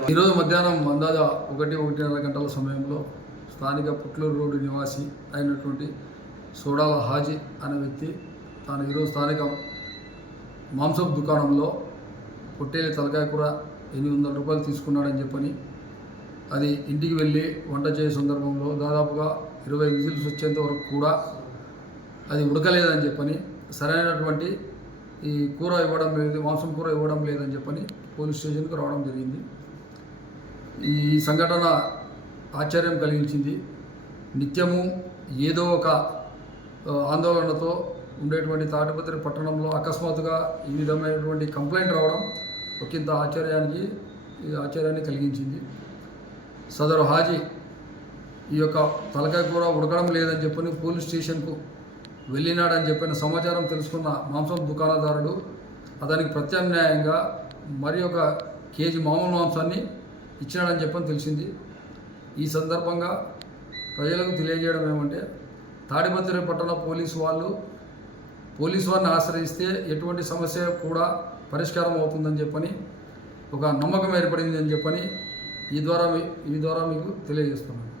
ఈరోజు మధ్యాహ్నం అందాజ 1-1:30 గంటల సమయంలో స్థానిక పుట్లూరు రోడ్డు నివాసి అయినటువంటి సోడాల హాజీ అనే వ్యక్తి తాను ఈరోజు స్థానిక మాంసపు దుకాణంలో పొట్టేలి తలకాయ కూర 800 రూపాయలు తీసుకున్నాడని చెప్పని అది ఇంటికి వెళ్ళి వంట చేసే సందర్భంలో దాదాపుగా 20 విజిల్స్ వచ్చేంత వరకు కూడా అది ఉడకలేదని చెప్పని సరైనటువంటి ఈ కూర ఇవ్వడం లేదు, మాంసం కూర ఇవ్వడం లేదని చెప్పని పోలీస్ స్టేషన్కి రావడం జరిగింది. ఈ సంఘటన ఆశ్చర్యం కలిగించింది. నిత్యము ఏదో ఒక ఆందోళనతో ఉండేటువంటి తాటిపత్రి పట్టణంలో అకస్మాత్తుగా ఈ విధమైనటువంటి కంప్లైంట్ రావడం ఒకంత ఆశ్చర్యాన్ని కలిగించింది. సదరు హాజీ ఈ యొక్క తలకాయ కూర ఉడకడం లేదని చెప్పని పోలీస్ స్టేషన్కు వెళ్ళినాడని చెప్పిన సమాచారం తెలుసుకున్న మాంసం దుకాణదారుడు అతనికి ప్రత్యామ్నాయంగా మరి ఒక కేజీ మామూలు మాంసాన్ని ఇచ్చినాడని చెప్పని తెలిసింది. ఈ సందర్భంగా ప్రజలకు తెలియజేయడం ఏమంటే తాడిపత్రి పట్టణ పోలీసు వారిని ఆశ్రయిస్తే ఎటువంటి సమస్య కూడా పరిష్కారం అవుతుందని చెప్పని ఒక నమ్మకం ఏర్పడింది అని చెప్పని ఈ ద్వారా మీకు తెలియజేస్తున్నాను.